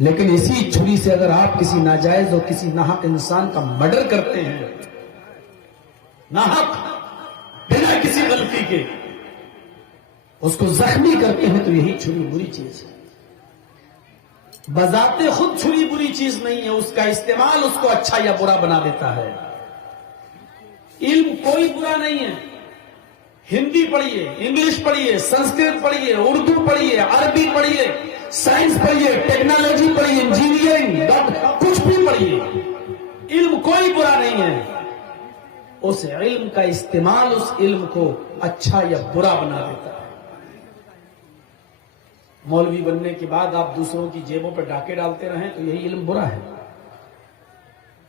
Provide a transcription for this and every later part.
لیکن اسی چھری سے اگر آپ کسی ناجائز اور کسی ناحق انسان کا مرڈر کرتے ہیں، ناحق بنا کسی غلطی کے اس کو زخمی کرتے ہیں، تو یہی چھری بری چیز ہے۔ بذات خود چھری بری چیز نہیں ہے، اس کا استعمال اس کو اچھا یا برا بنا دیتا ہے۔ علم کوئی برا نہیں ہے، ہندی پڑھیے، انگلش پڑھیے، سنسکرت پڑھیے، اردو پڑھیے، عربی پڑھیے، سائنس پڑھیے، ٹیکنالوجی پڑھیے، انجینئرنگ، کچھ بھی پڑھیے، علم کوئی برا نہیں ہے۔ اس علم کا استعمال اس علم کو اچھا یا برا بنا دیتا ہے۔ مولوی بننے کے بعد آپ دوسروں کی جیبوں پر ڈاکے ڈالتے رہیں تو یہی علم برا ہے۔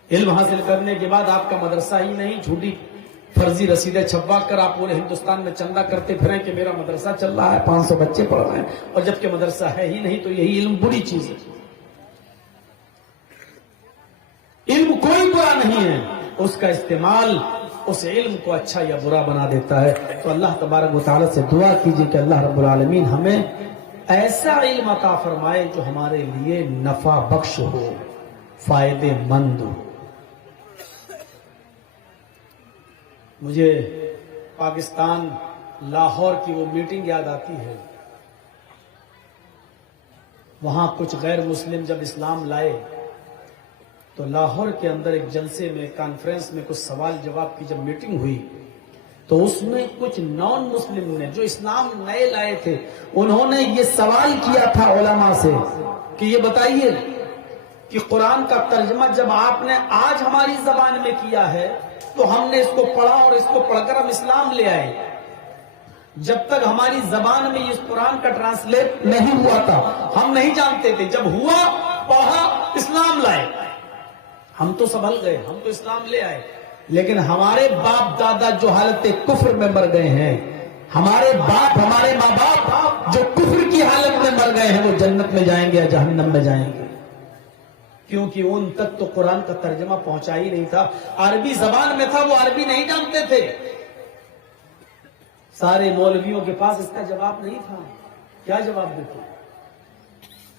علم حاصل کرنے کے بعد آپ کا مدرسہ ہی نہیں، جھوٹی فرضی رسیدیں چھپوا کر آپ پورے ہندوستان میں چندہ کرتے پھریں کہ میرا مدرسہ چل رہا ہے، 500 بچے پڑھ رہے ہیں، اور جبکہ مدرسہ ہے ہی نہیں، تو یہی علم بری چیز ہے۔ علم کوئی برا نہیں ہے، اس کا استعمال اس علم کو اچھا یا برا بنا دیتا ہے۔ تو اللہ تبارک و تعالی سے دعا کیجیے کہ اللہ رب العالمین ہمیں ایسا علم عطا فرمائے جو ہمارے لیے نفع بخش ہو، فائدے مند ہو۔ مجھے پاکستان لاہور کی وہ میٹنگ یاد آتی ہے، وہاں کچھ غیر مسلم جب اسلام لائے تو لاہور کے اندر ایک جلسے میں، کانفرنس میں، کچھ سوال جواب کی جب میٹنگ ہوئی تو اس میں کچھ نان مسلم نے جو اسلام نئے لائے تھے، انہوں نے یہ سوال کیا تھا علماء سے کہ یہ بتائیے کہ قرآن کا ترجمہ جب آپ نے آج ہماری زبان میں کیا ہے تو ہم نے اس کو پڑھا اور اس کو پڑھ کر ہم اسلام لے آئے، جب تک ہماری زبان میں اس قرآن کا ٹرانسلیٹ نہیں ہوا تھا ہم نہیں جانتے تھے، جب ہوا پڑھا اسلام لائے، ہم تو سنبھل گئے، ہم تو اسلام لے آئے۔ لیکن ہمارے باپ دادا جو حالت کفر میں مر گئے ہیں، ہمارے باپ، ہمارے ماں باپ جو کفر کی حالت میں مر گئے ہیں، وہ جنت میں جائیں گے یا جہنم میں جائیں گے؟ کیونکہ ان تک تو قرآن کا ترجمہ پہنچا ہی نہیں تھا، عربی زبان میں تھا، وہ عربی نہیں جانتے تھے۔ سارے مولویوں کے پاس اس کا جواب نہیں تھا، کیا جواب دیتے؟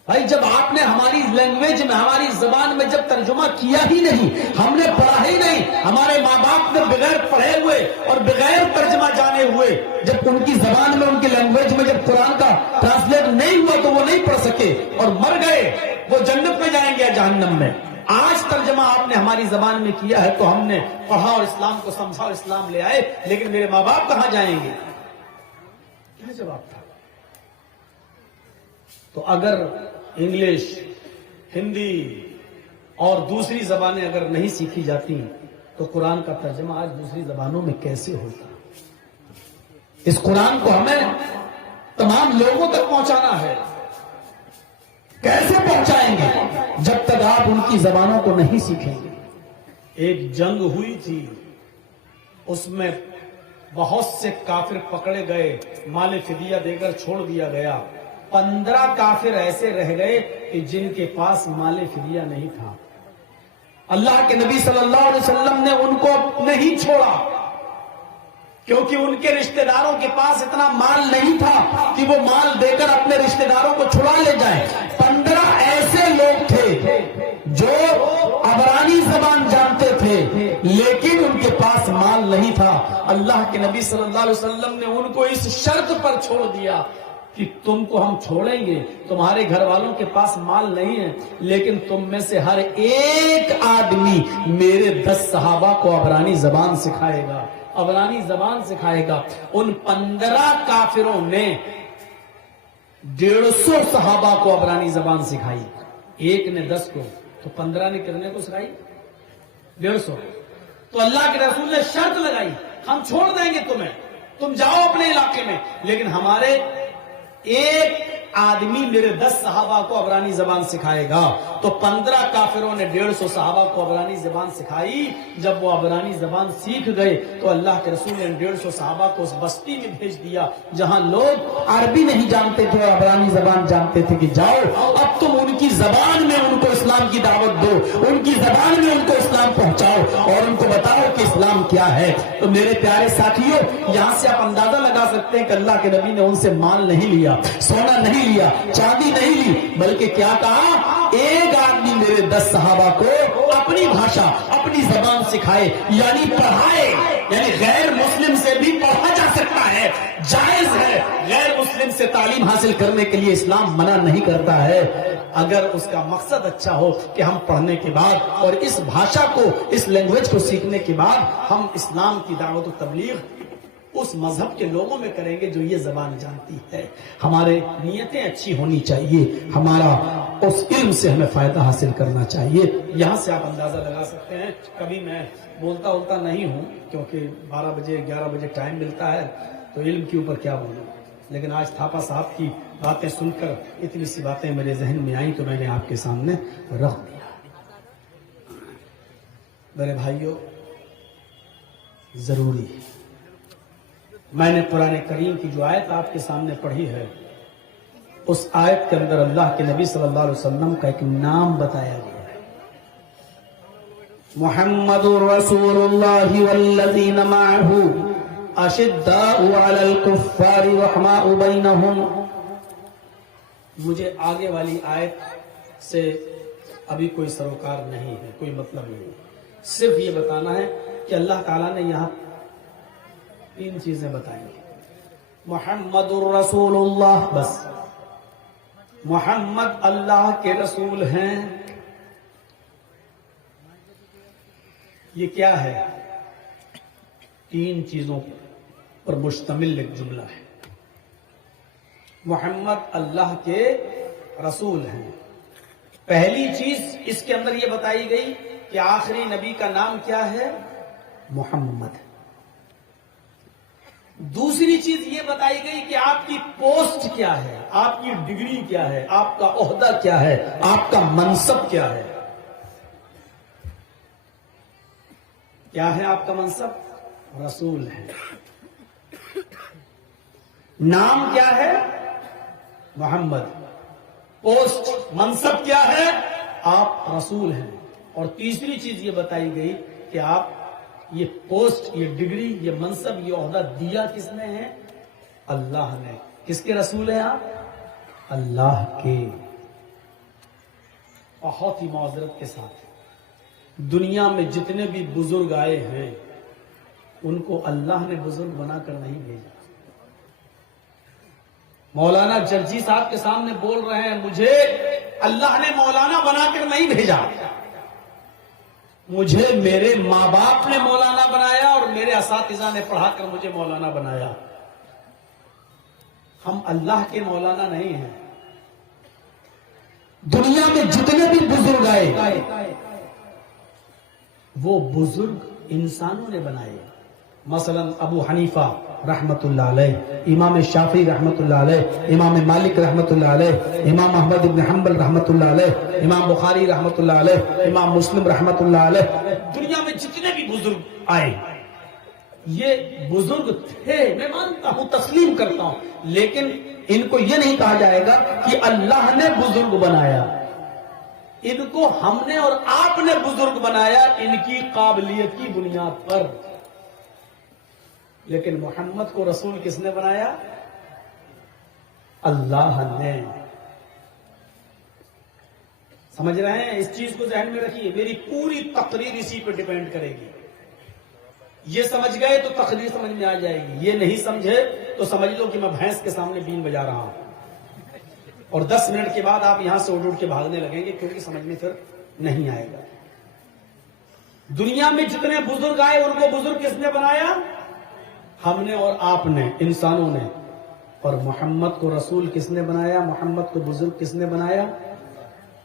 بھائی جب آپ نے ہماری لینگویج میں، ہماری زبان میں جب ترجمہ کیا ہی نہیں، ہم نے پڑھا ہی نہیں، ہمارے ماں باپ نے بغیر پڑھے ہوئے اور بغیر ترجمہ جانے ہوئے جب ان کی زبان میں، ان کی لینگویج میں جب قرآن کا ٹرانسلیٹ نہیں ہوا تو وہ نہیں پڑھ سکے اور مر گئے، وہ جنت میں جائیں گے یا جہنم میں؟ آج ترجمہ آپ نے ہماری زبان میں کیا ہے تو ہم نے پڑھا اور اسلام کو سمجھا اور اسلام لے آئے، لیکن میرے ماں باپ کہاں جائیں گے؟ کیا جواب تھا؟ تو اگر انگلش، ہندی اور دوسری زبانیں اگر نہیں سیکھی جاتی تو قرآن کا ترجمہ آج دوسری زبانوں میں کیسے ہوتا؟ اس قرآن کو ہمیں تمام لوگوں تک پہنچانا ہے، کیسے پہنچائیں گے جب تک آپ ان کی زبانوں کو نہیں سیکھیں گے؟ ایک جنگ ہوئی تھی، اس میں بہت سے کافر پکڑے گئے، مال فدیہ دے کر چھوڑ دیا گیا، 15 کافر ایسے رہ گئے کہ جن کے پاس مال فدیہ نہیں تھا۔ اللہ کے نبی صلی اللہ علیہ وسلم نے ان کو نہیں چھوڑا کیونکہ ان کے رشتہ داروں کے پاس اتنا مال نہیں تھا کہ وہ مال دے کر اپنے رشتہ داروں کو چھڑا لے جائیں۔ 15 ایسے لوگ تھے جو عبرانی زبان جانتے تھے لیکن ان کے پاس مال نہیں تھا۔ اللہ کے نبی صلی اللہ علیہ وسلم نے ان کو اس شرط پر چھوڑ دیا کہ تم کو ہم چھوڑیں گے، تمہارے گھر والوں کے پاس مال نہیں ہے، لیکن تم میں سے ہر ایک آدمی میرے 10 صحابہ کو عبرانی زبان سکھائے گا، عبرانی زبان سکھائے گا۔ ان 15 کافروں نے 150 صحابہ کو عبرانی زبان سکھائی، ایک نے 10 کو، تو 15 نے کتنے کو سکھائی؟ 150۔ تو اللہ کے رسول نے شرط لگائی، ہم چھوڑ دیں گے تمہیں، تم جاؤ اپنے علاقے میں، لیکن ہمارے ایک آدمی میرے 10 صحابہ کو عبرانی زبان سکھائے گا۔ تو 15 کافروں نے 150 صحابہ کو عبرانی زبان سکھائی۔ جب وہ عبرانی زبان سیکھ گئے تو اللہ کے رسول نے 150 صحابہ کو اس بستی میں بھیج دیا جہاں لوگ عربی نہیں جانتے تھے اور عبرانی زبان جانتے تھے، کہ جاؤ اب تم ان کی زبان میں ان کو اسلام کی دعوت دو، ان کی زبان میں ان کو اسلام پہنچاؤ اور ان کو بتاؤ کہ اسلام کیا ہے۔ تو میرے پیارے ساتھیوں، یہاں سے آپ اندازہ لگا سکتے ہیں کہ اللہ کے نبی نے ان سے مال نہیں لیا، سونا نہیں لیا، چاندی نہیں لی، بلکہ کیا کہا، ایک آدمی میرے 10 صحابہ کو اپنی بھاشا، اپنی زبان سکھائے، یعنی پڑھائے، یعنی غیر مسلم سے بھی پڑھا جا سکتا ہے، جائز ہے، غیر مسلم سے تعلیم حاصل کرنے کے لیے اسلام منع نہیں کرتا ہے، اگر اس کا مقصد اچھا ہو کہ ہم پڑھنے کے بعد اور اس بھاشا کو، اس لینگویج کو سیکھنے کے بعد ہم اسلام کی دعوت و تبلیغ اس مذہب کے لوگوں میں کریں گے جو یہ زبان جانتی ہے۔ ہمارے نیتیں اچھی ہونی چاہیے، ہمارا اس علم سے ہمیں فائدہ حاصل کرنا چاہیے۔ یہاں سے آپ اندازہ لگا سکتے ہیں، کبھی میں بولتا نہیں ہوں کیونکہ 12 بجے 11 بجے ٹائم ملتا ہے تو علم کے اوپر کیا بولوں، لیکن آج تھاپا صاحب کی باتیں سن کر اتنی سی باتیں میرے ذہن میں آئیں تو میں نے آپ کے سامنے رکھ دیا۔ میرے بھائیوں، ضروری ہے، میں نے قرآن کریم کی جو آیت آپ کے سامنے پڑھی ہے، اس آیت کے اندر اللہ کے نبی صلی اللہ علیہ وسلم کا ایک نام بتایا گیا ہے، محمد رسول اللہ والذین معہ اشداء علی الکفار رحماء بینہم۔ مجھے آگے والی آیت سے ابھی کوئی سروکار نہیں ہے، کوئی مطلب نہیں، صرف یہ بتانا ہے کہ اللہ تعالیٰ نے یہاں 3 چیزیں بتائیں گی، محمد الرسول اللہ، بس محمد اللہ کے رسول ہیں۔ یہ کیا ہے؟ 3 چیزوں پر مشتمل ایک جملہ ہے۔ محمد اللہ کے رسول ہیں، پہلی چیز اس کے اندر یہ بتائی گئی کہ آخری نبی کا نام کیا ہے؟ محمد۔ دوسری چیز یہ بتائی گئی کہ آپ کی پوسٹ کیا ہے، آپ کی ڈگری کیا ہے، آپ کا عہدہ کیا ہے، آپ کا منصب کیا ہے۔ کیا ہے آپ کا منصب؟ رسول ہے۔ نام کیا ہے؟ محمد۔ پوسٹ، منصب کیا ہے؟ آپ رسول ہیں۔ اور تیسری چیز یہ بتائی گئی کہ آپ یہ پوسٹ، یہ ڈگری، یہ منصب، یہ عہدہ دیا کس نے ہے؟ اللہ نے۔ کس کے رسول ہیں آپ؟ اللہ کے۔ بہت ہی معذرت کے ساتھ دنیا میں جتنے بھی بزرگ آئے ہیں ان کو اللہ نے بزرگ بنا کر نہیں بھیجا۔ مولانا جرجی صاحب کے سامنے بول رہے ہیں، مجھے اللہ نے مولانا بنا کر نہیں بھیجا، مجھے میرے ماں باپ نے مولانا بنایا اور میرے اساتذہ نے پڑھا کر مجھے مولانا بنایا۔ ہم اللہ کے مولانا نہیں ہیں۔ دنیا میں جتنے بھی بزرگ آئے وہ بزرگ انسانوں نے بنائے۔ مثلا ابو حنیفہ رحمت اللہ علیہ، امام شافعی رحمت اللہ علیہ، امام مالک رحمت اللہ علیہ، امام احمد بن حنبل رحمت اللہ علیہ، امام بخاری رحمت اللہ علیہ، امام مسلم رحمت اللہ علیہ، دنیا میں جتنے بھی بزرگ آئے یہ بزرگ تھے، میں مانتا ہوں، تسلیم کرتا ہوں، لیکن ان کو یہ نہیں کہا جائے گا کہ اللہ نے بزرگ بنایا۔ ان کو ہم نے اور آپ نے بزرگ بنایا ان کی قابلیت کی بنیاد پر، لیکن محمد کو رسول کس نے بنایا؟ اللہ نے۔ سمجھ رہے ہیں؟ اس چیز کو ذہن میں رکھیے، میری پوری تقریر اسی پہ ڈیپینڈ کرے گی۔ یہ سمجھ گئے تو تقریر سمجھ میں آ جائے گی، یہ نہیں سمجھے تو سمجھ لو کہ میں بھینس کے سامنے بین بجا رہا ہوں، اور 10 منٹ کے بعد آپ یہاں سے اٹھ کے بھاگنے لگیں گے کیونکہ سمجھ میں پھر نہیں آئے گا۔ دنیا میں جتنے بزرگ آئے ان کو بزرگ کس نے بنایا؟ ہم نے اور آپ نے، انسانوں نے۔ اور محمد کو رسول کس نے بنایا؟ محمد کو بزرگ کس نے بنایا؟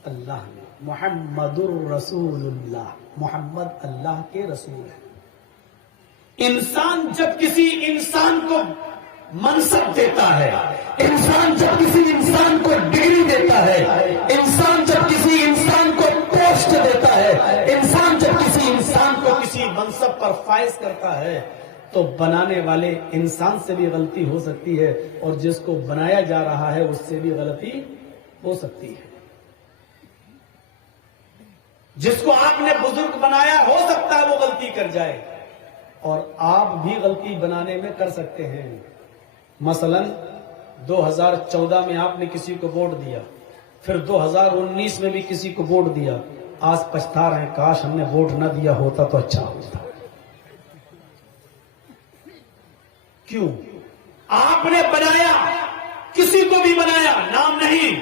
اللہ نے۔ محمد الرسول اللہ، محمد اللہ کے رسول ہے۔ انسان جب کسی انسان کو منصب دیتا ہے، انسان جب کسی انسان کو ڈگری دیتا ہے، انسان جب کسی انسان کو پوسٹ دیتا ہے، انسان جب کسی انسان کو کسی منصب پر فائز کرتا ہے تو بنانے والے انسان سے بھی غلطی ہو سکتی ہے اور جس کو بنایا جا رہا ہے اس سے بھی غلطی ہو سکتی ہے۔ جس کو آپ نے بزرگ بنایا ہو سکتا ہے وہ غلطی کر جائے، اور آپ بھی غلطی بنانے میں کر سکتے ہیں۔ مثلا 2014 میں آپ نے کسی کو ووٹ دیا، پھر 2019 میں بھی کسی کو ووٹ دیا، آج پچھتا رہے ہیں کاش ہم نے ووٹ نہ دیا ہوتا تو اچھا ہوتا۔ کیوں؟ آپ نے بنایا، کسی کو بھی بنایا، نام نہیں۔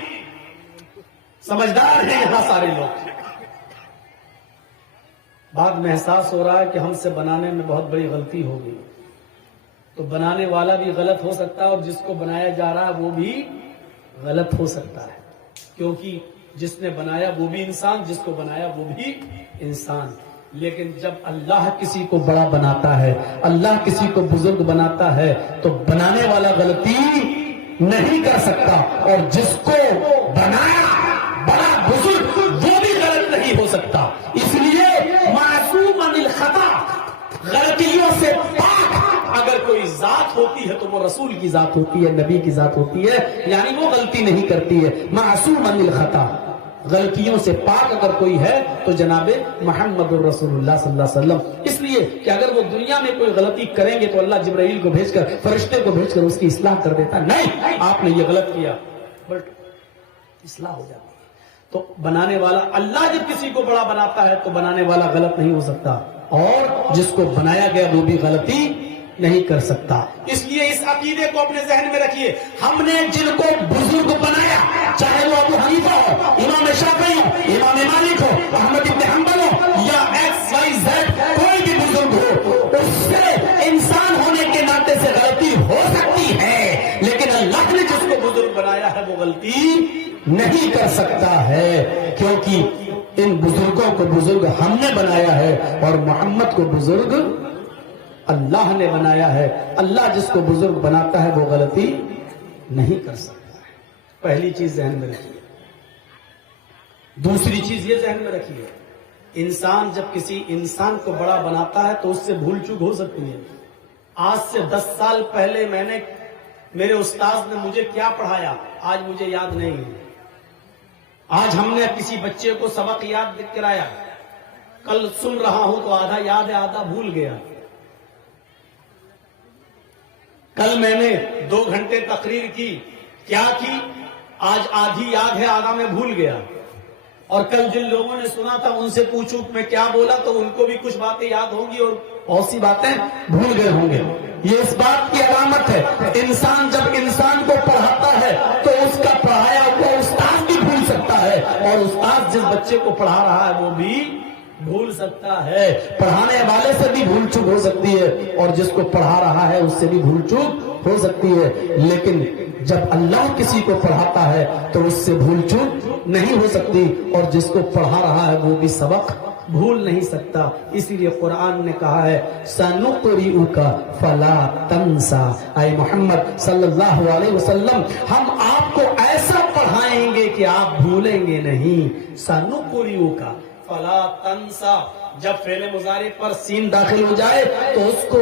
سمجھدار ہیں یہاں سارے لوگ۔ بعد میں احساس ہو رہا ہے کہ ہم سے بنانے میں بہت بڑی غلطی ہو گئی، تو بنانے والا بھی غلط ہو سکتا ہے اور جس کو بنایا جا رہا ہے وہ بھی غلط ہو سکتا ہے، کیونکہ جس نے بنایا وہ بھی انسان، جس کو بنایا وہ بھی انسان۔ لیکن جب اللہ کسی کو بڑا بناتا ہے، اللہ کسی کو بزرگ بناتا ہے، تو بنانے والا غلطی نہیں کر سکتا، اور جس کو بنایا بڑا بزرگ وہ بھی غلط نہیں ہو سکتا۔ اس لیے معصوم عن الخطا، غلطیوں سے پاک اگر کوئی ذات ہوتی ہے تو وہ رسول کی ذات ہوتی ہے، نبی کی ذات ہوتی ہے، یعنی وہ غلطی نہیں کرتی ہے۔ معصوم عن الخطا، غلطیوں سے پاک اگر کوئی ہے تو جناب محمد الرسول اللہ صلی اللہ علیہ وسلم۔ اس لیے کہ اگر وہ دنیا میں کوئی غلطی کریں گے تو اللہ جبرائیل کو بھیج کر، فرشتے کو بھیج کر اس کی اصلاح کر دیتا، نہیں آپ نے یہ غلط کیا، بٹ اصلاح ہو جاتی ہے۔ تو بنانے والا اللہ جب کسی کو بڑا بناتا ہے تو بنانے والا غلط نہیں ہو سکتا، اور جس کو بنایا گیا وہ بھی غلطی نہیں کر سکتا۔ اس لیے اس عقیدے کو اپنے ذہن میں رکھیے، ہم نے جن کو بزرگ بنایا، چاہے وہ ابو حنیفہ ہو، امام شافعی ہو، امام مالک ہو، احمد بن حنبل ہو، یا ایکس وائی زیڈ کوئی بھی بزرگ ہو، اس سے انسان ہونے کے ناطے سے غلطی ہو سکتی ہے، لیکن اللہ نے جس کو بزرگ بنایا ہے وہ غلطی نہیں کر سکتا ہے، کیونکہ ان بزرگوں کو بزرگ ہم نے بنایا ہے اور محمد کو بزرگ اللہ نے بنایا ہے۔ اللہ جس کو بزرگ بناتا ہے وہ غلطی نہیں کر سکتا ہے۔ پہلی چیز ذہن میں رکھیے۔ دوسری چیز یہ ذہن میں رکھیے، انسان جب کسی انسان کو بڑا بناتا ہے تو اس سے بھول چوک ہو سکتی ہے۔ آج سے 10 سال پہلے میرے استاذ نے مجھے کیا پڑھایا آج مجھے یاد نہیں ہے۔ آج ہم نے کسی بچے کو سبق یاد کرایا، کل سن رہا ہوں تو آدھا یاد ہے آدھا بھول گیا۔ کل میں نے 2 گھنٹے تقریر کی، کیا کی آج آدھی یاد ہے آدھا میں بھول گیا، اور کل جن لوگوں نے سنا تھا ان سے پوچھوں میں کیا بولا تو ان کو بھی کچھ باتیں یاد ہوں گی اور بہت سی باتیں بھول گئے ہوں گے۔ یہ اس بات کی علامت ہے، انسان جب انسان کو پڑھاتا ہے تو اس کا پڑھایا ہوا استاد بھی بھول سکتا ہے، اور استاد جس بچے کو پڑھا رہا ہے وہ بھی بھول سکتا ہے۔ پڑھانے والے سے بھی بھول چوک ہو سکتی ہے اور جس کو پڑھا رہا ہے اس سے بھی بھول چوک ہو سکتی ہے، لیکن جب اللہ کسی کو پڑھاتا ہے تو اس سے بھول چوک نہیں ہو سکتی، اور جس کو پڑھا رہا ہے وہ بھی سبق بھول نہیں سکتا۔ اسی لیے قرآن نے کہا ہے سَنُقْرِئُكَ فَلَا تَنْسَى، اے محمد صلی اللہ علیہ وسلم ہم آپ کو ایسا پڑھائیں گے کہ آپ بھولیں گے نہیں۔ سَنُقْرِئُكَ فَلَا تَنْسَى، جب فعل مضارع پر سین داخل ہو جائے تو اس کو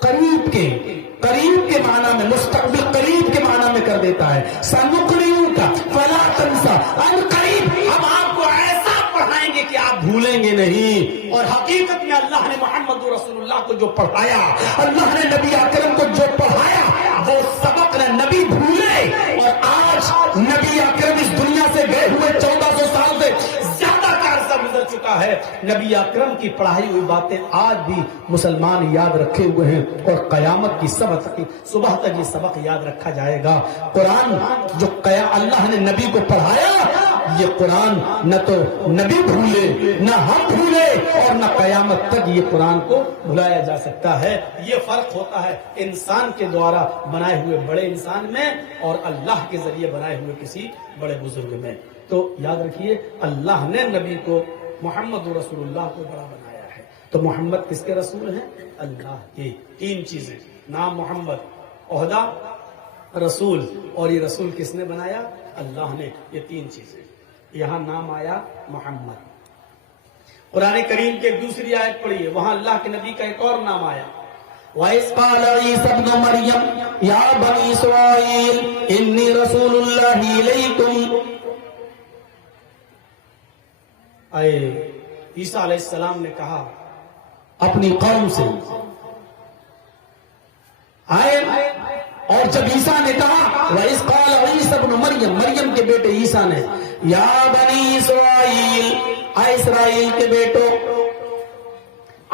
قریب کے معنی میں، مستقبل قریب کے معنی میں کر دیتا ہے۔ سَنُقْرِئُكَ فَلَا تَنْسَى، ان قریب ہم آپ کو ایسا پڑھائیں گے کہ آپ بھولیں گے نہیں۔ اور حقیقت میں اللہ نے محمد رسول اللہ کو جو پڑھایا، اللہ نے نبی اکرم کو جو پڑھایا وہ سبق نہ نبی بھولے، اور آج نبی اکرم اس دنیا سے گئے ہوئے 1400 سال سے زیادہ کا عرصہ گزر چکا ہے، نبی اکرم کی پڑھائی ہوئی باتیں آج بھی مسلمان یاد رکھے ہوئے ہیں، اور قیامت کی صبح تک یہ سبق یاد رکھا جائے گا۔ قرآن جو اللہ نے نبی کو پڑھایا، یہ قرآن نہ تو نبی بھولے، نہ ہم بھولے، اور نہ قیامت تک یہ قرآن کو بھلایا جا سکتا ہے۔ یہ فرق ہوتا ہے انسان کے دوارا بنائے ہوئے بڑے انسان میں اور اللہ کے ذریعے بنائے ہوئے کسی بڑے بزرگ میں۔ تو یاد رکھیے اللہ نے نبی کو محمد رسول اللہ کو بڑا بنایا ہے۔ تو محمد کس کے رسول ہیں؟ اللہ کے۔ 3 چیزیں، نام محمد، عہدہ رسول، اور یہ رسول کس نے بنایا؟ اللہ نے۔ یہ 3 چیزیں، یہاں نام آیا محمد۔ قرآن کریم کے ایک دوسری آیت پڑھیے، وہاں اللہ کے نبی کا ایک اور نام آیا، وَإِذْ قَالَ عِيسَى ابْنُ مَرْيَمَ يَا بَنِي إِسْرَائِيلَ إِنِّي رَسُولُ اللَّهِ إِلَيْكُمْ۔ اے عیسیٰ علیہ السلام نے کہا اپنی قوم سے، آئے اور جب عیسیٰ نے کہا وَإِذْ قَالَ عِيسَى ابْنُ مریم، مریم کے بیٹے عیسیٰ نے، یا بنی اسرائیل، اے اسرائیل کے بیٹو،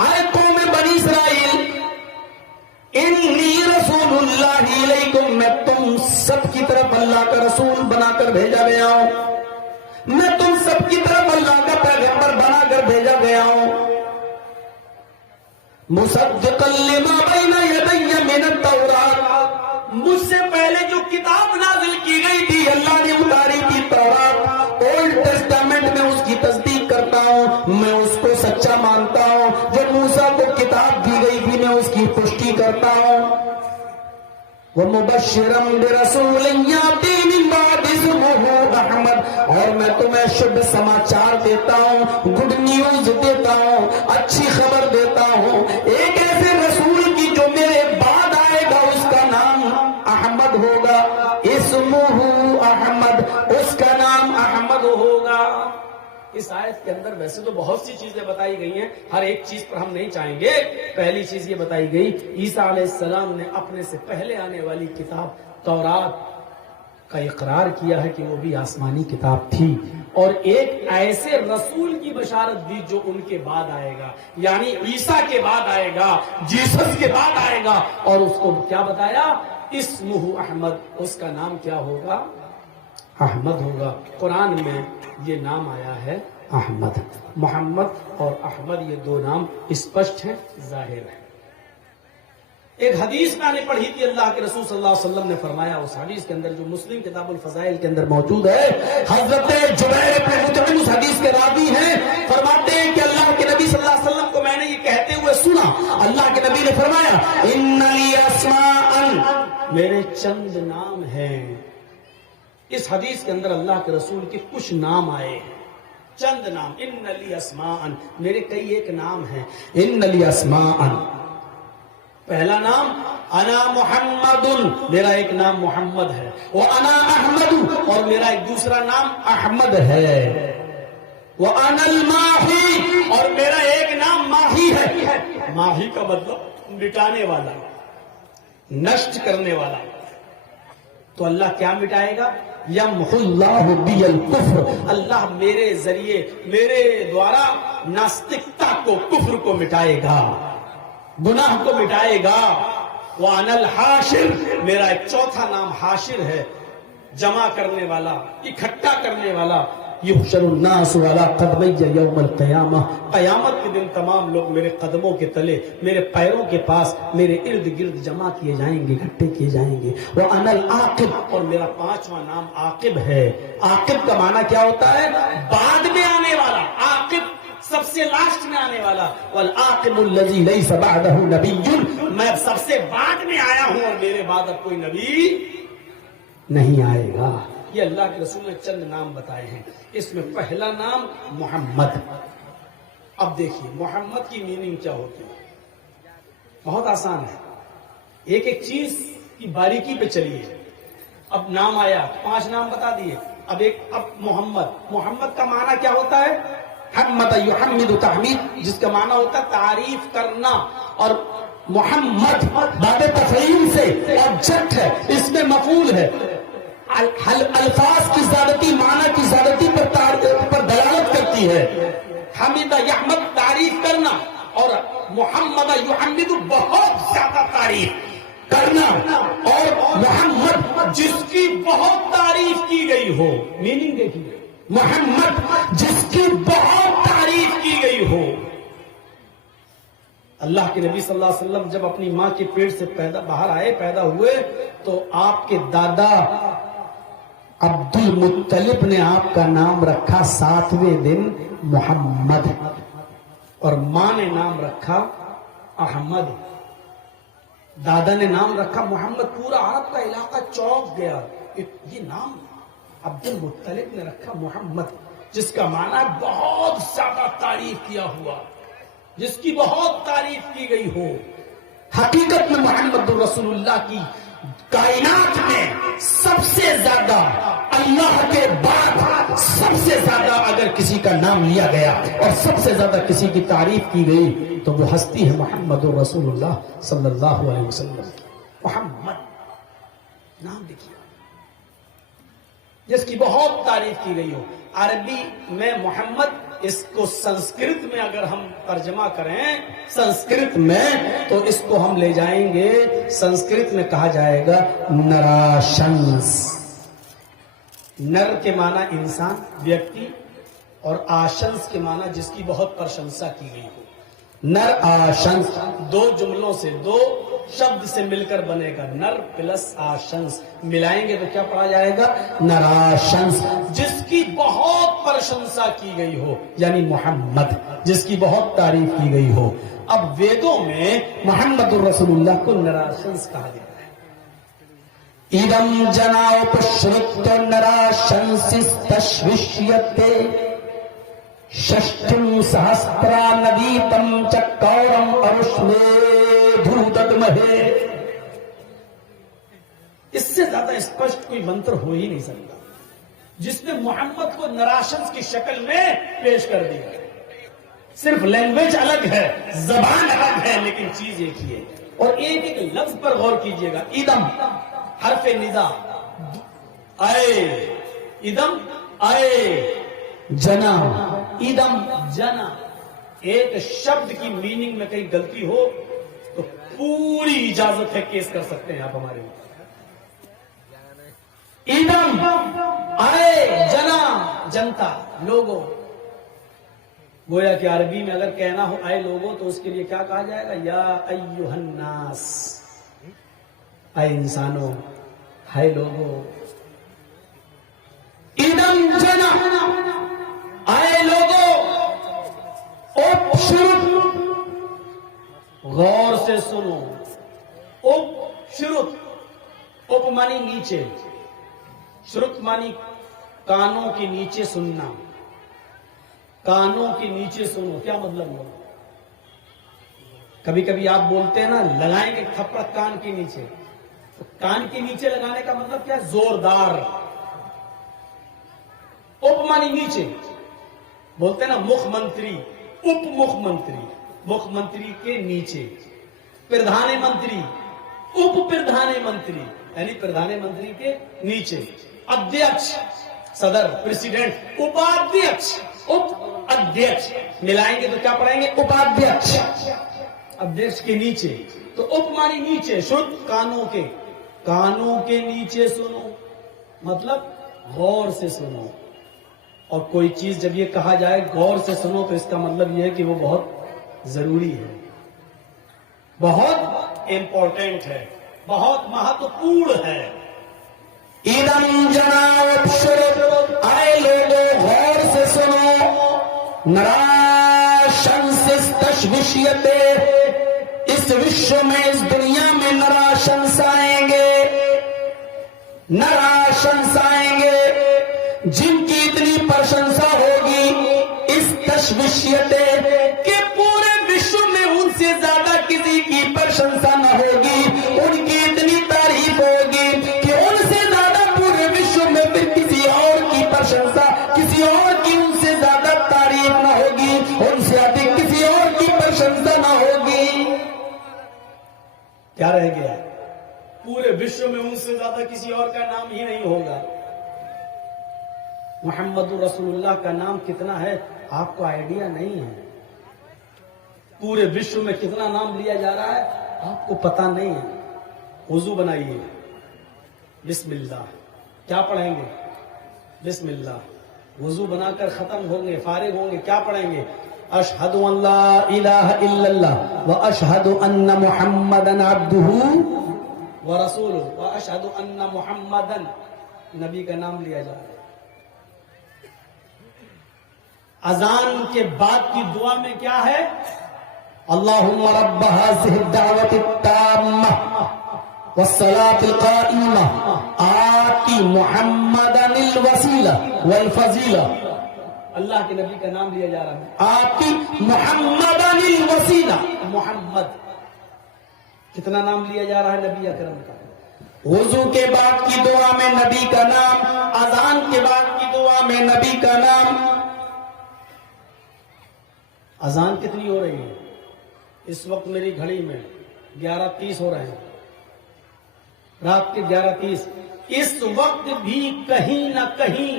اے قوم بنی اسرائیل، انی رسول اللہ علیکم، میں تم سب کی طرف اللہ کا رسول بنا کر بھیجا گیا ہوں، میں تم سب کی طرف اللہ کا پیغمبر بنا کر بھیجا گیا ہوں، مصدقا لما بین یدی من التوراۃ، مجھ سے پہلے جو کتاب نازل کی گئی تھی، اللہ نے اتاری تھی تورات، اولڈ ٹیسٹامنٹ میں اس کی تصدیق کرتا ہوں، میں اس کو سچا مانتا ہوں، جو موسیٰ کو کتاب دی گئی تھی میں اس کی پشٹی کرتا ہوں، وَمُبَشِّرًا بِرَسُولٍ يَأْتِي مِن بَعْدِ اسْمُهُ أَحْمَدُ، اور میں تمہیں شبھ سماچار دیتا ہوں، گڈ نیوز دیتا ہوں، اچھی خبر دیتا ہوں، ایک ایسے رسول کی جو میرے بعد آئے گا، اس کا نام احمد ہوگا، اسمہ احمد، اس کا نام احمد ہوگا۔ اس آیت کے اندر ویسے تو بہت سی چیزیں بتائی گئی ہیں، ہر ایک چیز پر ہم نہیں چاہیں گے۔ پہلی چیز یہ بتائی گئی عیسیٰ علیہ السلام نے اپنے سے پہلے آنے والی کتاب تورات کا اقرار کیا ہے کہ وہ بھی آسمانی کتاب تھی، اور ایک ایسے رسول کی بشارت دی جو ان کے بعد آئے گا، یعنی عیسیٰ کے بعد آئے گا، جیسس کے بعد آئے گا، اور اس کو کیا بتایا؟ اسمہ احمد، اس کا نام کیا ہوگا؟ احمد ہوگا۔ قرآن میں یہ نام آیا ہے احمد۔ محمد اور احمد یہ دو نام اسپشٹ ہیں، ظاہر ہیں۔ ایک حدیث میں نے پڑھی تھی، اللہ کے رسول صلی اللہ علیہ وسلم نے فرمایا، اس حدیث کے اندر جو مسلم کتاب الفضائل کے اندر موجود ہے، حضرت جبیر بن مطعم اس حدیث کے راوی ہیں، فرماتے ہیں کہ اللہ کے نبی صلی اللہ علیہ وسلم کو میں نے یہ کہتے ہوئے سنا، اللہ کے نبی نے فرمایا ان لی اسماء، میرے چند نام ہیں۔ اس حدیث کے اندر اللہ کے رسول کے کچھ نام آئے ہیں، چند نام، ان لی اسماء، میرے کئی ایک نام ہیں، ان لی اسماء، پہلا نام انا محمد، میرا ایک نام محمد ہے، وانا احمد، اور میرا ایک دوسرا نام احمد ہے، وانا الماحی، اور میرا ایک نام ماہی ہے۔ ماہی کا مطلب مٹانے والا، نشٹ کرنے والا۔ تو اللہ کیا مٹائے گا؟ یمحو اللہ بی الکفر، اللہ میرے ذریعے، میرے دوارا ناستکتا کو، کفر کو مٹائے گا، گناہ کو مٹائے گا۔ وَأَنَا الْحَاشِرُ، میرا ایک چوتھا نام حاشر ہے، جمع کرنے والا، اکٹھا کرنے والا۔ یحشر الناس علی قدمی یوم القیامہ، قیامت کے دن تمام لوگ میرے قدموں کے تلے، میرے پیروں کے پاس، میرے ارد گرد جمع کیے جائیں گے، اکٹھے کیے جائیں گے۔ وَأَنَا الْعَاقِبُ، اور میرا پانچواں نام عاقب ہے۔ عاقب کا معنی کیا ہوتا ہے؟ بعد میں آنے والا، عاقب سب سے لاسٹ میں آنے والا۔ والعاقب الذی لیس بعدہ نبی، میں سب سے بعد میں آیا ہوں اور میرے بعد اب کوئی نبی نہیں آئے گا۔ یہ اللہ کے رسول نے چند نام بتائے ہیں، اس میں پہلا نام محمد۔ اب دیکھیے محمد کی میننگ کیا ہوتی ہے، بہت آسان ہے، ایک ایک چیز کی باریکی پہ چلیے۔ اب نام آیا، 5 نام بتا دیے، اب محمد، محمد کا معنی کیا ہوتا ہے؟ حمد یحمد تحمید، جس کا معنی ہوتا ہے تعریف کرنا، اور محمد باب تفعیل سے آبجیکٹ ہے، اس میں مفعول ہے، الفاظ کی زیادتی، معنی کی زیادتی پر دلالت کرتی ہے۔ حمد یحمد تعریف کرنا، اور محمد یحمد بہت زیادہ تعریف کرنا، اور محمد جس کی بہت تعریف کی گئی ہو۔ میننگ دیکھیے، محمد جس کی بہت تعریف کی گئی ہو۔ اللہ کے نبی صلی اللہ علیہ وسلم جب اپنی ماں کے پیٹ سے باہر آئے، پیدا ہوئے، تو آپ کے دادا عبد المطلب نے آپ کا نام رکھا 7ویں دن محمد، اور ماں نے نام رکھا احمد۔ دادا نے نام رکھا محمد، پورا عرب کا علاقہ چونک گیا، یہ نام عبد المطلب نے رکھا محمد، جس کا معنی بہت زیادہ تعریف کیا ہوا، جس کی بہت تعریف کی گئی ہو۔ حقیقت میں محمد رسول اللہ کی کائنات میں سب سے زیادہ، اللہ کے بعد سب سے زیادہ اگر کسی کا نام لیا گیا اور سب سے زیادہ کسی کی تعریف کی گئی تو وہ ہستی ہے محمد رسول اللہ صلی اللہ علیہ وسلم۔ محمد نام لکھیے جس کی بہت تعریف کی گئی ہو. عربی میں محمد، اس کو سنسکرت میں اگر ہم ترجمہ کریں سنسکرت میں تو اس کو ہم لے جائیں گے، سنسکرت میں کہا جائے گا نراشنس. نر کے معنی انسان، ویکتی، اور آشنس کے معنی جس کی بہت پرشنسا کی گئی ہو. نر آشنس دو جملوں سے، دو شبد سے مل کر بنے گا. نر پلس آشنس ملائیں گے تو کیا پڑھا جائے گا؟ نراشنس. جس کی بہت پرشنسا کی گئی ہو، یعنی محمد جس کی بہت تعریف کی گئی ہو. اب ویدوں میں محمد الرسول اللہ کو نراشنس کہا گیا ہے. Adam جناوپشرت نراشنسس تشوشیتے system سہسرا ندیتم چکورم اروشنے دھوددمہے. اس سے زیادہ اسپشٹ کوئی منتر ہو ہی نہیں سکتا جس نے محمد کو نراشنس کی شکل میں پیش کر دیا. صرف لینگویج الگ ہے، زبان الگ ہے، لیکن چیز ایک ہی ہے. اور ایک ایک لفظ پر غور کیجئے گا. ایدم حرف ندا، اے ایدم، اے جنا، ایدم جنا. ایک شبد کی میننگ میں کہیں غلطی ہو تو پوری اجازت ہے کیس کر سکتے ہیں آپ ہمارے اوپر. ایدم، اے جنا، جنتا، لوگوں. گویا کہ عربی میں اگر کہنا ہو اے لوگوں تو اس کے لیے کیا کہا جائے گا؟ یا ایھا الناس، اے انسانوں، ہے لوگوں. ایدم جنا، اے لوگوں. اپ شرط، غور سے سنو. اپ شرط، اپ مانی نیچے، شرط مانی کانوں کے نیچے سننا. کانوں کے نیچے سنو کیا مطلب ہو؟ کبھی کبھی آپ بولتے ہیں نا لگائیں گے تھپڑ کان کے نیچے، تو کان کے نیچے لگانے کا مطلب کیا؟ زوردار. اپ مانی نیچے. بولتے ہیں نا مکھ منتری، اپ مکھ منتری، مکھ منتری کے نیچے. پردھان منتری، اپ پردھان منتری، یعنی پردھان منتری کے نیچے. ادھیکش، صدر، پریسیڈنٹ. اپادھیکش، اپ ادھیکش ملائیں گے تو کیا پڑھیں گے؟ اپادھیکش. ادھیکش کے نیچے. تو اپ مانی نیچے، شدھ کانوں کے، کانوں کے نیچے سنو مطلب غور سے سنو. اور کوئی چیز جب یہ کہا جائے غور سے سنو تو اس کا مطلب یہ ہے کہ وہ بہت ضروری ہے، بہت امپورٹنٹ ہے، بہت مہتوپورن ہے. ایدم جناوپشرت، اے لوگوں غور سے سنو. نراشنسس تشوشیتے، اس وشو میں، اس دنیا میں نراشنس آئیں گے. نراشنس آئیں گے جن کی اتنی پرشنسا ہوگی اس تشوشیتے کہ پورے وشو میں ان سے زیادہ کسی کی پرشنسا نہ ہوگی. ان کی اتنی تعریف ہوگی کہ ان سے زیادہ پورے وشو میں پھر کسی اور کی پرشنسا، کسی اور کی ان سے زیادہ تعریف نہ ہوگی، ان سے ادھک کسی اور کی پرشنسا نہ ہوگی. کیا رہ گیا؟ پورے وشو میں ان سے زیادہ کسی اور کا نام ہی نہیں ہوگا. محمد رسول اللہ کا نام کتنا ہے آپ کو آئیڈیا نہیں ہے. پورے وشو میں کتنا نام لیا جا رہا ہے آپ کو پتا نہیں ہے. وضو بنائیے، بسم اللہ. کیا پڑھیں گے؟ بسم اللہ. وضو بنا کر ختم ہوں گے، فارغ ہوں گے، کیا پڑھیں گے؟ اشہد ان لا الہ الا اللہ واشہد ان محمدن عبدہ ورسولہ واشہد ان محمدن، نبی کا نام لیا جا رہا ہے. اذان کے بعد کی دعا میں کیا ہے؟ اللہم رب هذه الدعوة التامة والصلاة القائمة آت محمدا الوسیلہ والفضیلہ. اللہ کے نبی کا نام لیا جا رہا ہے. آت محمدا الوسیلہ. محمد کتنا نام لیا جا رہا ہے نبی اکرم کا؟ وضو کے بعد کی دعا میں نبی کا نام، اذان کے بعد کی دعا میں نبی کا نام. اذان کتنی ہو رہی ہے اس وقت؟ میری گھڑی میں 11:30 ہو رہے ہیں. رات کے 11:30. اس وقت بھی کہیں نہ کہیں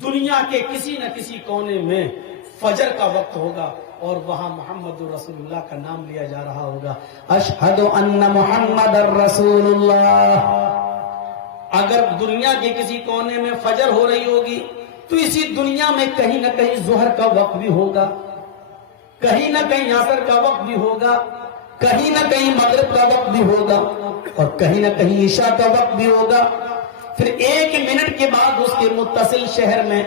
دنیا کے کسی نہ کسی کونے میں فجر کا وقت ہوگا اور وہاں محمد رسول اللہ کا نام لیا جا رہا ہوگا. اشہد ان محمد رسول اللہ. اگر دنیا کے کسی کونے میں فجر ہو رہی ہوگی تو اسی دنیا میں کہیں نہ کہیں ظہر کا وقت بھی ہوگا, کہیں نہ کہیں عصر کا وقت بھی ہوگا, کہیں نہ کہیں مغرب کا وقت بھی ہوگا اور کہیں نہ کہیں عشاء کا وقت بھی ہوگا. پھر 1 منٹ کے بعد اس کے متصل شہر میں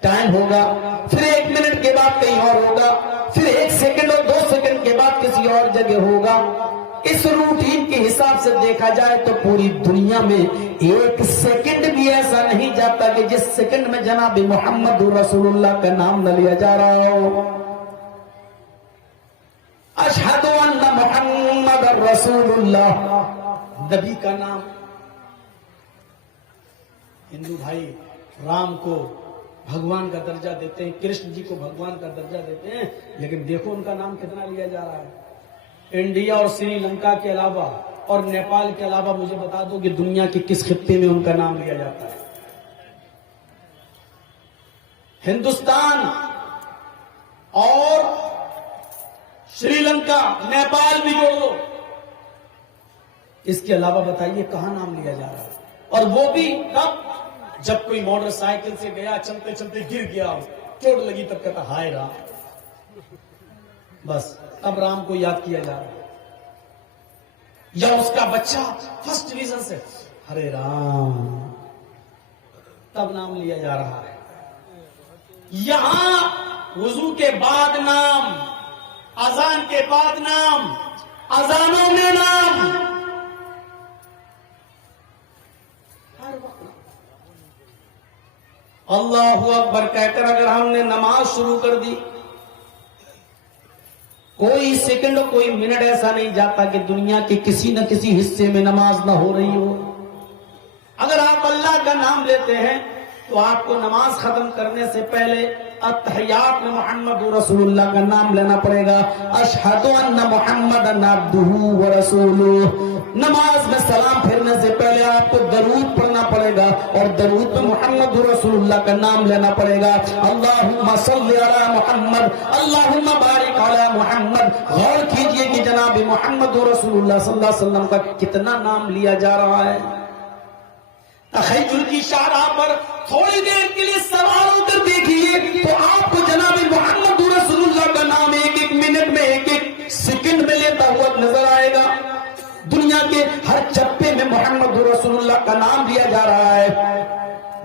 ٹائم ہوگا, پھر 1 منٹ کے بعد کہیں اور ہوگا, پھر 1 سیکنڈ اور 2 سیکنڈ کے بعد کسی اور جگہ ہوگا. اس روٹین کے حساب سے دیکھا جائے تو پوری دنیا میں 1 سیکنڈ بھی ایسا نہیں جاتا کہ جس سیکنڈ میں جناب محمد رسول اللہ کا نام نہ لیا جا رہا ہو. اشہد ان محمد رسول اللہ. نبی کا نام. ہندو بھائی رام کو بھگوان کا درجہ دیتے ہیں, کرشن جی کو بھگوان کا درجہ دیتے ہیں, لیکن دیکھو ان کا نام کتنا لیا جا رہا ہے. انڈیا اور سری لنکا کے علاوہ اور نیپال کے علاوہ مجھے بتا دو کہ دنیا کے کس خطے میں ان کا نام لیا جاتا ہے. ہندوستان اور سری لنکا, نیپال بھی جوڑو, اس کے علاوہ بتائیے کہاں نام لیا جا رہا ہے. اور وہ بھی کب؟ جب کوئی موٹر سائیکل سے گیا, چلتے چلتے گر گیا, چوٹ لگی, تب کہتا ہائے رام. بس اب رام کو یاد کیا جا رہا ہے. یا اس کا بچہ فرسٹ ڈویژن سے ہرے رام, تب نام لیا جا رہا ہے. یہاں وضو کے بعد نام, اذان کے بعد نام, اذانوں میں نام, ہر وقت. اللہ اکبر کہہ کر اگر ہم نے نماز شروع کر دی, کوئی سیکنڈ کوئی منٹ ایسا نہیں جاتا کہ دنیا کے کسی نہ کسی حصے میں نماز نہ ہو رہی ہو. اگر آپ اللہ کا نام لیتے ہیں تو آپ کو نماز ختم کرنے سے پہلے اتحیات میں محمد رسول اللہ کا نام لینا پڑے گا. اشہد ان محمدًا عبدہ ورسولہ. نماز میں سلام پھیرنے سے پہلے آپ کو درود پڑھنا پڑے گا اور درود میں محمد رسول اللہ کا نام لینا پڑے گا. اللہم صلی علی محمد, اللہم بارک علی محمد. غور کیجئے کہ جناب محمد رسول اللہ صلی اللہ علیہ وسلم کا کتنا نام لیا جا رہا ہے. تخیل کی شاہراہ پر تھوڑی دیر کے لیے سوار ہو کر دیکھیے تو آپ کو جناب محمد رسول اللہ کا نام 1-1 منٹ میں 1-1 سیکنڈ میں لیتا ہوا نظر آئے گا. دنیا کے ہر چپے میں محمد رسول اللہ کا نام لیا جا رہا ہے.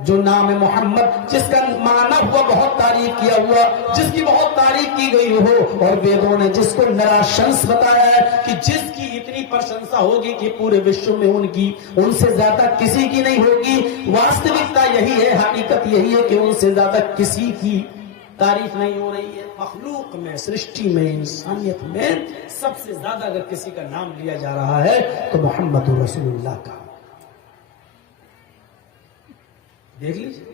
جو نام محمد جس کا معنی ہوا بہت تعریف کیا ہوا, جس کی بہت تعریف کی گئی ہو, اور ویدوں نے جس کو نراشنس بتایا ہے کہ جس کی اتنی پرشنسا ہوگی کہ پورے وشو میں ان سے زیادہ کسی کی نہیں ہوگی. واستوکتا یہی ہے, حقیقت یہی ہے کہ ان سے زیادہ کسی کی تعریف نہیں ہو رہی ہے. مخلوق میں, سرشٹی میں, انسانیت میں سب سے زیادہ اگر کسی کا نام لیا جا رہا ہے تو محمد رسول اللہ کا. دیکھ لیجیے.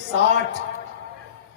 60,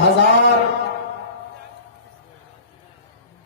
1000,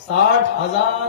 60,000.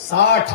60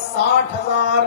60,000,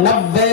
90,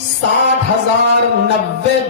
60,000 90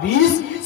20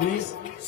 20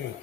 1.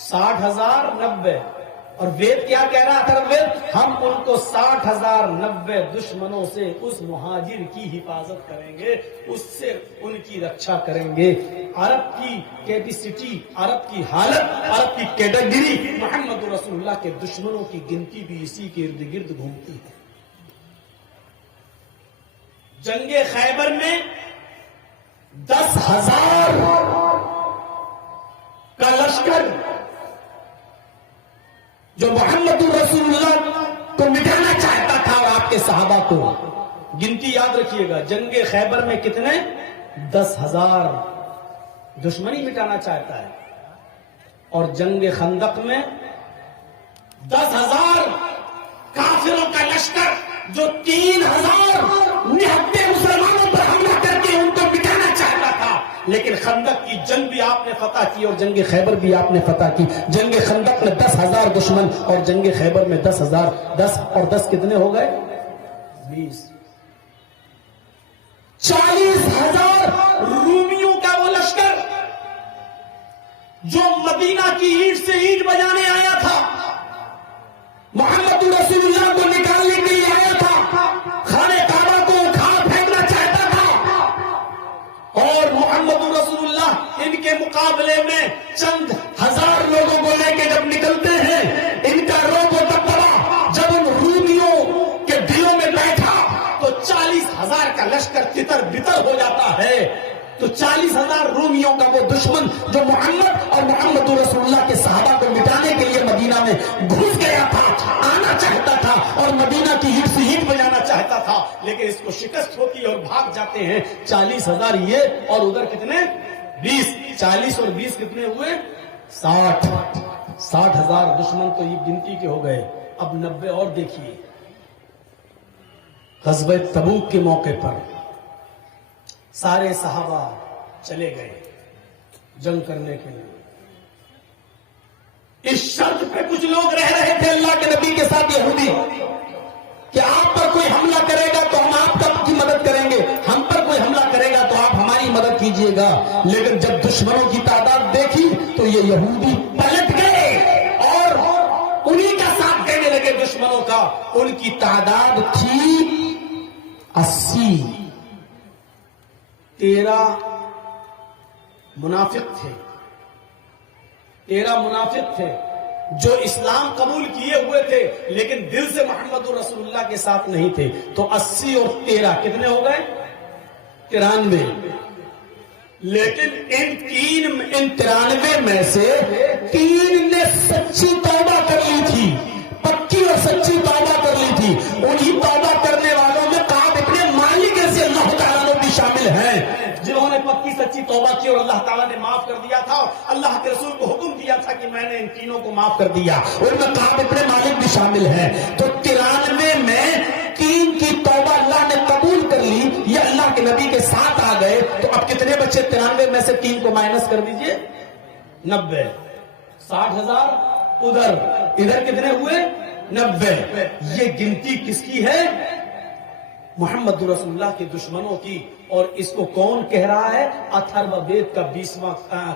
60,000 90. اور وید کیا کہہ رہا تھا؟ وید ہم ان کو 60,090 دشمنوں سے اس مہاجر کی حفاظت کریں گے، اس سے ان کی رکشا کریں گے۔ عرب کی کیپیسٹی، عرب کی حالت، عرب کی کیٹیگری، محمد رسول اللہ کے دشمنوں کی گنتی بھی اسی کے ارد گرد گھومتی ہے۔ جنگ خیبر میں 10,000 کا لشکر جو محمد رسول اللہ کو مٹانا چاہتا تھا اور آپ کے صحابہ کو، گنتی یاد رکھیے گا، جنگ خیبر میں کتنے؟ 10,000 دشمنی مٹانا چاہتا ہے، اور جنگ خندق میں 10,000 کافروں کا لشکر جو 3,000 نہتے مسلمانوں پر حملہ کر کے ان کو مٹانا چاہتا تھا۔ لیکن خندق کی جنگ بھی آپ نے فتح کی اور جنگ خیبر بھی آپ نے فتح کی۔ جنگ خندق میں 10,000 دشمن اور جنگ خیبر میں 10,000، 10 اور 10 کتنے ہو گئے؟ 20۔ 40,000 رومیوں کا وہ لشکر جو مدینہ کی اینٹ سے اینٹ بجانے آیا تھا، محمد رسول اللہ کو نکالنے کے لیے آیا تھا، خانہ کعبہ کو اکھاڑ پھینکنا چاہتا تھا، اور محمد رسول اللہ ان کے مقابلے میں چند ہزار لوگوں کو لے کے جب نکلتے ہیں، ان کا روب و دبدبہ جب ان رومیوں کے دلوں میں بیٹھا تو 40,000 کا لشکر تتر بتر ہو جاتا ہے۔ تو 40,000 رومیوں کا وہ دشمن جو محمد اور محمد رسول اللہ کے صحابہ کو مٹانے کے لیے مدینہ میں گھس گیا تھا، آنا چاہتا تھا اور مدینہ کی ہٹ سے ہٹ بجانا چاہتا تھا، لیکن اس کو شکست ہوتی ہے اور بھاگ جاتے ہیں۔ 40,000 یہ اور ادھر کتنے؟ 20۔ 40 اور 20 کتنے ہوئے؟ 60۔ 60,000 دشمن تو یہ گنتی کے ہو گئے۔ اب 90 اور دیکھیے۔ غزوہ تبوک کے موقع پر سارے صحابہ چلے گئے جنگ کرنے کے لیے۔ اس شرط پہ کچھ لوگ رہ رہے تھے اللہ کے نبی کے ساتھ، یہودی، کہ آپ پر کوئی حملہ کرے گا تو ہم آپ کی مدد کریں گے، ہم پر کوئی حملہ کرے گا تو آپ ہماری مدد کیجئے گا۔ لیکن جب دشمنوں کی تعداد دیکھی تو یہ یہودی پلٹ گئے اور انہی کا ساتھ دینے لگے دشمنوں کا۔ ان کی تعداد تھی 80۔ 13 منافق تھے، 13 منافق تھے جو اسلام قبول کیے ہوئے تھے لیکن دل سے محمد رسول اللہ کے ساتھ نہیں تھے۔ تو 80 اور 13 کتنے ہو گئے؟ 93۔ لیکن ان 93 میں سے 3 نے سچی توبہ کر لی تھی، پکی اور سچی توبہ کر لی تھی۔ انہی توبہ کرنے والوں میں کعب ابن مالک سے اللہ تعالیٰ نے بھی شامل ہیں، جنہوں نے پکی سچی توبہ کی اور اللہ تعالیٰ نے معاف کر دیا تھا، اور اللہ کے رسول کو حکم دیا تھا کہ میں نے ان تینوں کو معاف کر دیا، ان میں کعب ابن مالک بھی شامل ہیں۔ تو 93 میں 3 کی توبہ اللہ نے قبول کر لی، یہ اللہ کے نبی کے ساتھ آ گئے۔ تو اب کتنے بچے؟ 93 میں سے 3 کو مائنس کر دیجئے، 90۔ 60,000 ادھر کتنے ہوئے؟ 90۔ یہ گنتی کس کی ہے؟ محمد رسول اللہ کے دشمنوں کی۔ اور اس کو کون کہہ رہا ہے؟ اتھرو وید کا 20واں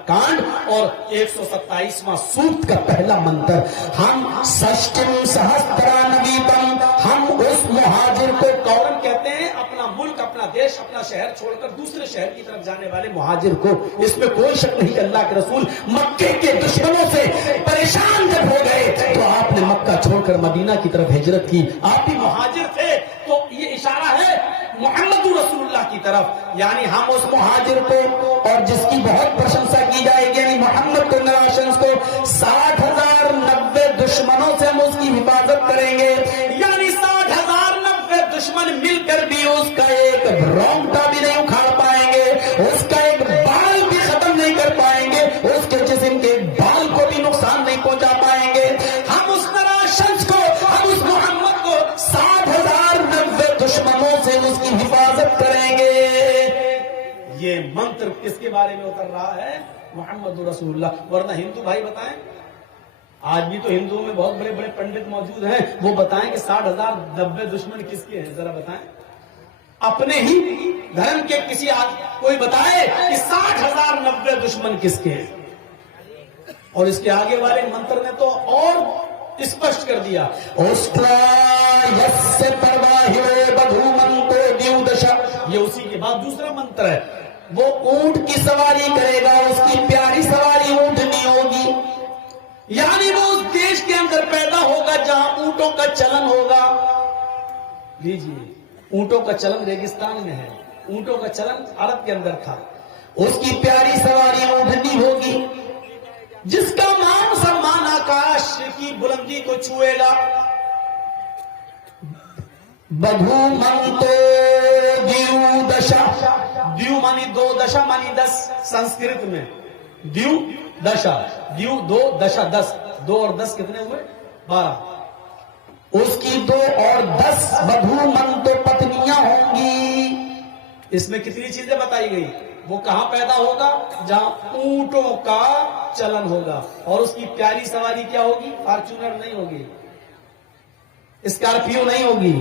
کانڈ اور 127واں سوکت کا پہلا منتر۔ ہم سشٹم سہسترانویتم، ہم اس مہاجر کو کون کہتے ہیں؟ اپنا ملک، اپنا دیش، اپنا شہر چھوڑ کر دوسرے شہر کی طرف جانے والے مہاجر کو۔ اس میں کوئی شک نہیں کہ اللہ کے رسول مکے کے دشمنوں سے پریشان جب ہو گئے تو آپ نے مکہ چھوڑ کر مدینہ کی طرف ہجرت کی۔ آپ بھی مہاجر تھے، تو یہ اشارہ ہے محمد رسول اللہ کی طرف، یعنی ہم اس مہاجر کو، اور جس کی بہت پرشنسا کی جائے گی، یعنی محمد کو، 60,090 دشمنوں سے ہم اس کی حفاظت کریں گے۔ یعنی 60,090 دشمن مل کر بھی اس کا ایک رونگٹا بھی نہیں اکھاڑ پائیں گے، اس کا ایک بال بھی ختم نہیں کر پائیں گے، اس کے جسم کے بال کو بھی نقصان نہیں پہنچا پائیں گے۔ ہم اس طرح شخص کو، ہم اس محمد کو 60,090 دشمنوں سے اس کی حفاظت کریں گے۔ یہ منتر کس کے بارے میں اتر رہا ہے؟ محمد رسول اللہ۔ ورنہ ہندو بھائی بتائیں، آج بھی تو ہندوؤں میں بہت بڑے بڑے پنڈت موجود ہیں، وہ بتائیں کہ 60,090 دشمن کس کے ہیں، ذرا بتائیں۔ اپنے ہی دھرم کے کسی کوئی بتائے کہ 60,090 دشمن کس کے ہیں۔ اور اس کے آگے والے منتر نے تو اور اسپشٹ کر دیا. یہ اسی کے بعد دوسرا منتر ہے. وہ اونٹ کی سواری کرے گا, اس کی پیاری سواری اونٹنی ہوگی. یعنی وہ اس دیش کے اندر پیدا ہوگا جہاں اونٹوں کا چلن ہوگا. لیجیے, اونٹوں کا چلن ریگستان میں ہے, اونٹوں کا چلن عرب کے اندر تھا. اس کی پیاری سواری اونٹنی ہوگی جس کا مان سمان آکاش کی بلندی کو چھوئے گا. بدھو منتو دیو دشا. دیو مانی دو, دشا مانی 10. سنسکرت میں دیو دشا, دیو 2 دشا 10. 2 اور 10 کتنے ہوئے؟ 12. اس کی 2 اور 10 بدھو منتو پتنیاں ہوں گی. اس میں کتنی چیزیں بتائی گئی؟ وہ کہاں پیدا ہوگا؟ جہاں اونٹوں کا چلن ہوگا. اور اس کی پیاری سواری کیا ہوگی؟ فارچونر نہیں ہوگی, اسکارپیو نہیں ہوگی,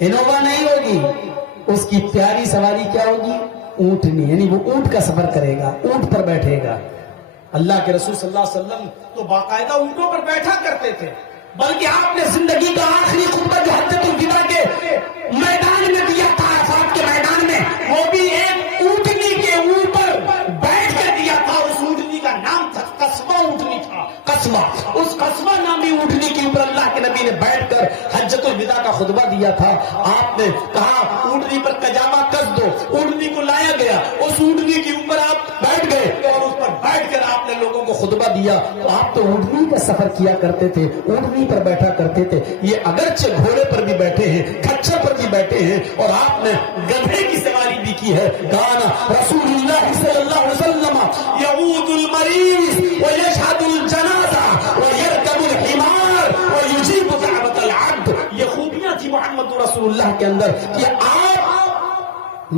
انووا نہیں ہوگی. اس کی پیاری سواری کیا ہوگی؟ اونٹنی. یعنی وہ اونٹ کا سفر کرے گا, اونٹ پر بیٹھے گا. اللہ کے رسول صلی اللہ علیہ وسلم تو باقاعدہ اونٹوں پر بیٹھا کرتے تھے, بلکہ آپ نے زندگی کا آخری خطبہ جو حجۃ الوداع کے میدان میں دیا تھا, عرفات کے میدان میں, وہ بھی ایک اونٹنی کے اوپر بیٹھ کر دیا تھا. اس اونٹنی کا نام تھا قصبہ اونٹنی تھا, قصبہ. اس قصبہ نامی اونٹنی کے اوپر اللہ کے نبی نے بیٹھ کر حجۃ الوداع کا خطبہ دیا تھا. آپ نے کہا اونٹنی پر کجاوا کس دو. اونٹنی کو لایا گیا, اس اونٹنی کے اوپر آپ بیٹھ گئے اور اس پر بیٹھ کر آپ نے لوگوں کو خطبہ دیا. تو آپ تو اونٹنی کا سفر کیا کرتے تھے, اونٹنی پر بیٹھا کرتے تھے. یہ اگرچہ گھوڑے پر بھی بیٹھے ہیں, کچھر پر بھی بیٹھے ہیں, اور آپ نے گدھے کی سواری بھی کی ہے. کانا رسول اللہ صلی اللہ علیہ وسلم یعود المریض ویشہد الجنازہ ویرکب الحمار ویجیب دعوت العبد. یہ خوبیاں تھی محمد رسول اللہ کے اندر کہ آپ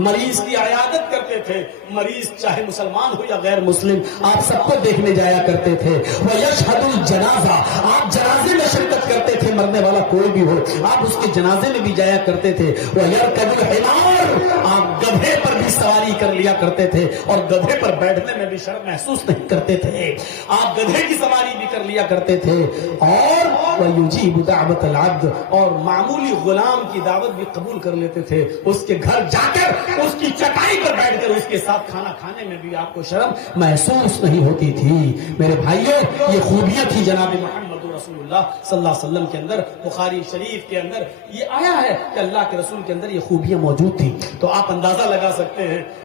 مریض کی عیادت کرتے تھے. مریض چاہے مسلمان ہو یا غیر مسلم, آپ سب کو دیکھنے جایا کرتے تھے. وَيَشْهَدُ الْجَنَازَةَ, آپ جنازے میں شرکت کرتے تھے. مرنے والا کوئی بھی ہو, آپ اس کے جنازے میں بھی جایا کرتے تھے. وَيَرْكَبُ الْحِمَارَ, آپ گدھے پر بھی سواری کر لیا کرتے تھے, اور گدھے پر بیٹھنے میں بھی شرم محسوس نہیں کرتے تھے. آپ گدھے کی سواری بھی کر لیا کرتے تھے. اور وَيُجِيبُ دَعْوَةَ الْعَبْدِ, اور معمولی غلام کی دعوت بھی قبول کر لیتے تھے. اس کے گھر جا کر اس کی چٹائی پر بیٹھ کر اس کے ساتھ کھانا کھانے میں بھی آپ کو شرم محسوس نہیں ہوتی تھی. میرے بھائیوں, یہ خوبیاں تھی جناب محمد رسول اللہ صلی اللہ علیہ وسلم کے اندر. بخاری شریف کے اندر یہ آیا ہے کہ اللہ کے رسول کے اندر یہ خوبیاں موجود تھی. تو آپ اندازہ لگا سکتے ہیں